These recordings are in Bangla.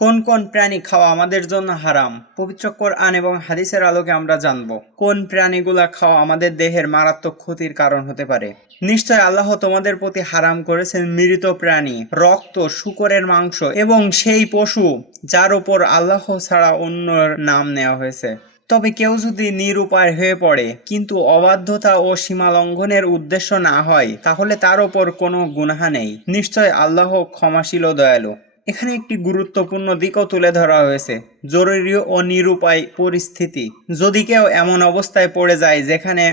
কোন কোন প্রাণী খাওয়া আমাদের জন্য হারাম? পবিত্র কোরআন এবং হাদিসের আলোকে আমরা জানব কোন প্রাণীগুলা খাওয়া আমাদের দেহের মারাত্মক ক্ষতির কারণ হতে পারে। নিশ্চয় আল্লাহ তোমাদের প্রতি হারাম করেছেন মৃত প্রাণী, রক্ত, শূকরের মাংস এবং সেই পশু যার উপর আল্লাহ ছাড়া অন্যর নাম নেওয়া হয়েছে। তবে কেউ যদি নিরুপায় হয়ে পড়ে কিন্তু অবাধ্যতা ও সীমা লঙ্ঘনের উদ্দেশ্য না হয়, তাহলে তার ওপর কোনো গুনাহ নেই। নিশ্চয় আল্লাহ ক্ষমাশীল ও দয়ালু। এখানে একটি গুরুত্বপূর্ণ দিকও তুলে ধরা হয়েছে, জরুরি ও নিরুপায় পরিস্থিতি। যদি কেউ এমন অবস্থায় পড়ে যায় যেখানে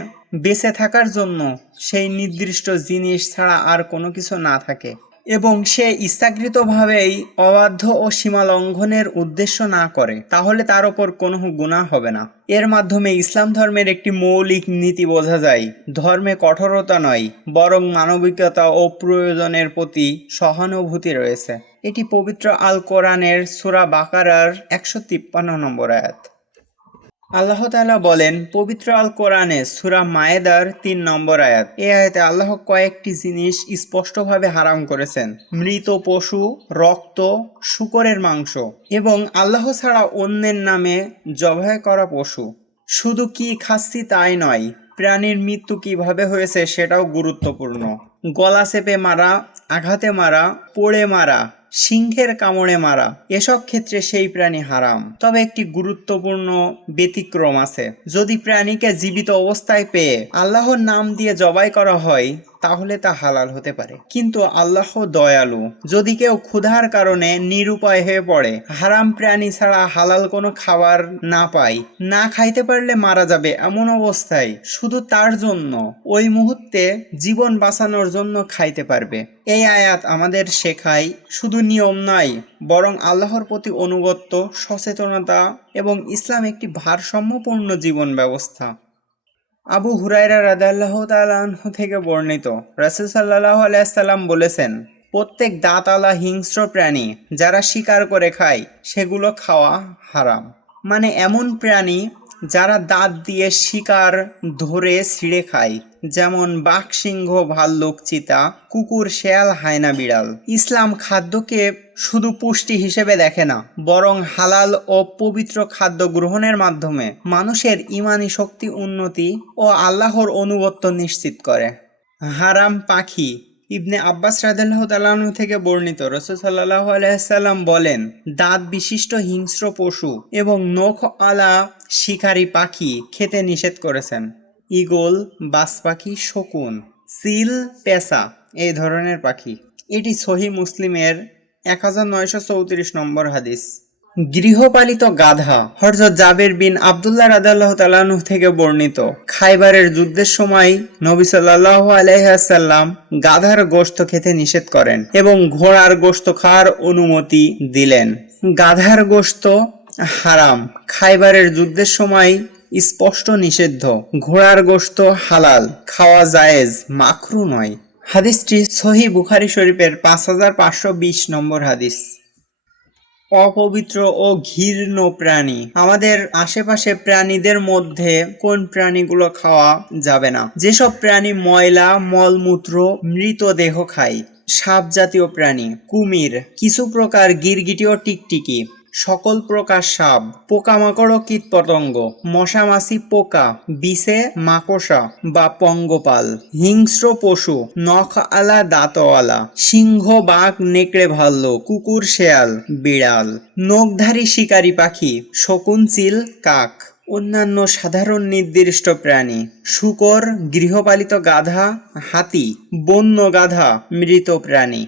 বেঁচে থাকার জন্য সেই নির্দিষ্ট জিনিস ছাড়া আর কোনো কিছু না থাকে এবং সে ইচ্ছাকৃতভাবেই অবাধ্য ও সীমা লঙ্ঘনের উদ্দেশ্য না করে, তাহলে তার ওপর কোনো গুনাহ হবে না। এর মাধ্যমে ইসলাম ধর্মের একটি মৌলিক নীতি বোঝা যায়। ধর্মে কঠোরতা নয়, বরং মানবিকতা ও প্রয়োজনের প্রতি সহানুভূতি রয়েছে। এটি পবিত্র আল কোরআনের সূরা বাকারার 153 নম্বর আয়াত। আল্লাহ তাআলা বলেন পবিত্র আল কোরআনে সূরা মায়েদার 3 নম্বর আয়াত। এই আয়াতে আল্লাহ কয়েকটি জিনিস স্পষ্টভাবে হারাম করেছেন: মৃত পশু, রক্ত, শূকরের মাংস এবং আল্লাহ ছাড়া অন্যের নামে জবাহ করা পশু। শুধু কি খাচ্ছি তাই নয়, প্রাণীর মৃত্যু কিভাবে হয়েছে সেটাও গুরুত্বপূর্ণ। গলা চেপে মারা, আঘাতে মারা, পোড়ে মারা, সিংহের কামড়ে মারা, এসব ক্ষেত্রে সেই প্রাণী হারাম। তবে একটি গুরুত্বপূর্ণ ব্যতিক্রম আছে। যদি প্রাণীকে জীবিত অবস্থায় পেয়ে আল্লাহর নাম দিয়ে জবাই করা হয়, তাহলে তা হালাল হতে পারে। কিন্তু আল্লাহ দয়ালু। যদি কেউ ক্ষুধার কারণে নিরুপায় হয়ে পড়ে, হারাম প্রাণী ছাড়া হালাল কোনো খাবার না পায়, না খাইতে পারলে মারা যাবে এমন অবস্থায়, শুধু তার জন্য ওই মুহূর্তে জীবন বাঁচানোর জন্য খাইতে পারবে। এই আয়াত আমাদের শেখায় শুধু নিয়ম নয়, বরং আল্লাহর প্রতি অনুগত্য, সচেতনতা এবং ইসলাম একটি ভারসাম্যপূর্ণ জীবন ব্যবস্থা। আবু হুরায়রা রাদিয়াল্লাহু তাআলা আনহু থেকে বর্ণিত, রাসূল সাল্লাল্লাহু আলাইহি সাল্লাম বলেছেন, প্রত্যেক দাঁতওয়ালা হিংস্র প্রাণী যারা শিকার করে খায় সেগুলো খাওয়া হারাম। মানে এমন প্রাণী যারা দাঁত দিয়ে শিকার ধরে ছিঁড়ে খায়, যেমন বাঘ, সিংহ, ভাল্লুক, চিতা, কুকুর, শেয়াল, হায়না, বিড়াল। ইসলাম খাদ্যকে শুধু পুষ্টি হিসেবে দেখে না, বরং হালাল ও পবিত্র খাদ্য গ্রহণের মাধ্যমে মানুষের ঈমানি শক্তি উন্নতি ও আল্লাহর অনুগত্য নিশ্চিত করে। হারাম পাখি। ইবনে আব্বাস রাদিয়াল্লাহু তাআলা আনহু থেকে বর্ণিত, রাসূল সাল্লাল্লাহু আলাইহি সাল্লাম বলেন, দাঁত বিশিষ্ট হিংস্র পশু এবং নখওয়ালা শিকারী পাখি খেতে নিষেধ করেছেন। ঈগল, বাজ পাখি, শকুন, চিল, পেঁচা এই ধরনের পাখি। এটি সহিহ মুসলিমের 1934 নম্বর হাদিস। গৃহপালিত গাধা। হযরত জাবের বিন আব্দুল্লাহ রাদিয়াল্লাহু তাআলা আনহু থেকে বর্ণিত, খাইবারের যুদ্ধের সময় নবী সাল্লাল্লাহু আলাইহি ওয়াসাল্লাম গাধার গোশত খেতে নিষেধ করেন এবং ঘোড়ার গোশত খাওয়ার অনুমতি দিলেন। গাধার গোশত হারাম, খাইবারের যুদ্ধের সময় স্পষ্ট নিষিদ্ধ। ঘোড়ার গোশত হালাল, খাওয়া জায়েজ, মাকরু নয়। হাদিসটি সহিহ বুখারী শরীফের 5520 নম্বর হাদিস। অপবিত্র ও ঘৃণ্য প্রাণী। আমাদের আশেপাশে প্রাণীদের মধ্যে কোন প্রাণীগুলো খাওয়া যাবে না? যেসব প্রাণী ময়লা, মলমূত্র, মৃতদেহ খায়। সাপ জাতীয় প্রাণী, কুমির, কিছু প্রকার গিরগিটি ও টিকটিকি, সকল প্রকার সাপ, পোকামাকড় ও কীটপতঙ্গ, মশা মাছি পোকা, বিছে মাকড়সা বা পঙ্গপাল, হিংস্র পশু, নখওয়ালা দাঁতওয়ালা, সিংহ, বাঘ, নেকড়ে, ভাল্লুক, কুকুর, শেয়াল, বিড়াল, নখধারী শিকারী পাখি, শকুন, চিল, কাক। অন্যান্য সাধারণ নির্দিষ্ট প্রাণী, শূকর, গৃহপালিত গাধা, হাতি, বন্য গাধা, মৃত প্রাণী।